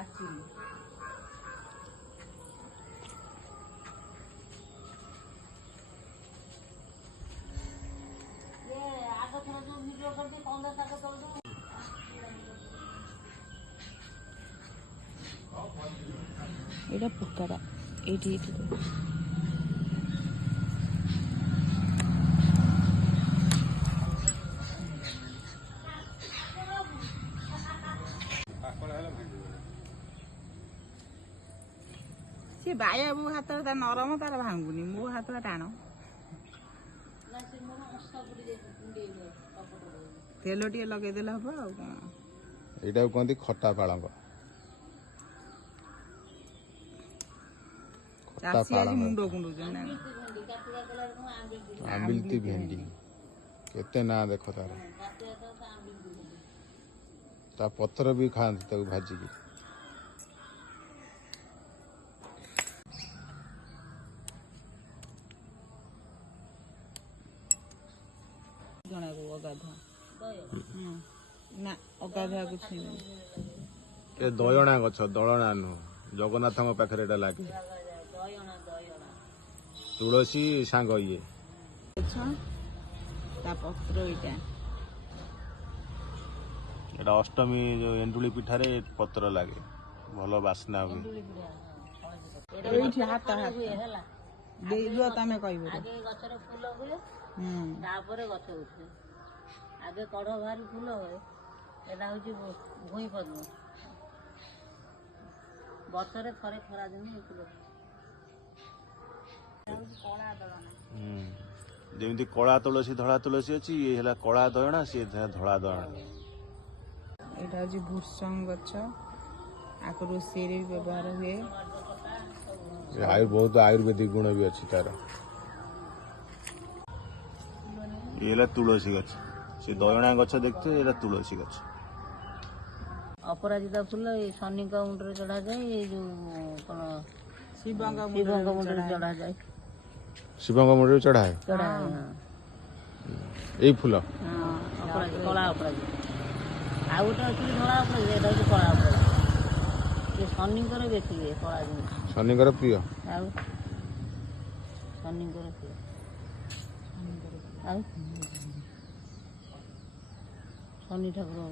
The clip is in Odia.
ଆସିଲି ଏଇଟା ପୋକାଟା ଏଇଠି ସେ ବାୟା ମୋ ହାତଟା ତା ନରମ ତାର ଭାଙ୍ଗୁନି ମୋ ହାତଟା ଟାଣ ତେଲ ଟିକେ ଲଗେଇଦେଲେ ହବ ଆଉ କଣ ଏଇଟାକୁ କହନ୍ତି ଖଟା ପାଳଙ୍ଗ ଚାଷୀ ଆଜି ମୁଣ୍ଡ କୁଣ୍ଡୁଛନ୍ତି ନା ଆମ୍ବିଲତି ଭେଣ୍ଡି କେତେ ନାଁ ଦେଖ ତାର ତା ପତ୍ର ବି ଖାଆନ୍ତି ତାକୁ ଭାଜିକି ନା ଅଗାଧୁଆ କିଛି ଏ ଦୟଣା ଗଛ ଦଳଣା ନୁହଁ ଜଗନ୍ନାଥଙ୍କ ପାଖରେ ଏଟା ଲାଗେ ତୁଳସୀ ସାଙ୍ଗ ଇଏ ଗଛ ତା ପତ୍ର ଏଇଟା ଏଟା ଅଷ୍ଟମୀ ଯୋଉ ଏଣ୍ଡୁଳି ପିଠାରେ ପତ୍ର ଲାଗେ ଭଲ ବାସ୍ନା ହୁଏ ଏଇଠି ହାତ ଦେଇଦିଅ ତମେ କହିବ ଆଗେ ଗଛର ଫୁଲ ହୁଏ ତାପରେ ଗଛ ଉଠେ ଆଗେ କଢ ବାହାରି ଫୁଲ ହୁଏ ଏଟା ହଉଛି ଭୂଇଁ ପଦ୍ମ ବର୍ଷରେ ଥରେ ଖରା ଦିନ ଫୁଲ କଳା ଦଳନା ଯେମିତି କଳା ତୁଳସୀ ଧଳା ତୁଳସୀ ଅଛି ଇଏ ହେଲା କଳା ଦୟଣା ସିଏ ଧଳା ଦୟଣା ଏଇଟା ହଉଛି ଭୃଷଙ୍ଗ ଗଛ ଆକୁ ରୋଷେଇରେ ବି ବ୍ୟବହାର ହୁଏ ବହୁତ ଆୟୁର୍ବେଦିକ ଗୁଣ ବି ଅଛି ତାର ଇଏ ହେଲା ତୁଳସୀ ଗଛ ସେ ଦୟଣା ଗଛ ଦେଖିଥିବେ ଏଇଟା ତୁଳସୀ ଗଛ ଅପରାଜିତା ଫୁଲ ଏଇ ଶନିଙ୍କ ମୁଣ୍ଡରେ ଚଢାଯାଏ ଏଇ ଯୋଉ କଣ ଶିବଙ୍କ ମୁଣ୍ଡରେ ଚଢାଯାଏ ଶିବଙ୍କ ମୁଣ୍ଡରେ ଚଢାଏ ଏଇ ଫୁଲ କଳା ଅପରାଜିତା ଆଉ ଗୋଟେ ଅଛି ଧଳା ଅପରାଜିତା ଏଇଟା ହଉଛି କଳା ଅପରାଜିତା ସେ ଶନିଙ୍କର ବେଶୀ ହୁଏ କଳା ଜିନିଷ ଶନିଙ୍କର ପ୍ରିୟ ଆଉ ଶନିଙ୍କର ପ୍ରିୟ ଆଉ ଶନି ଠାକୁର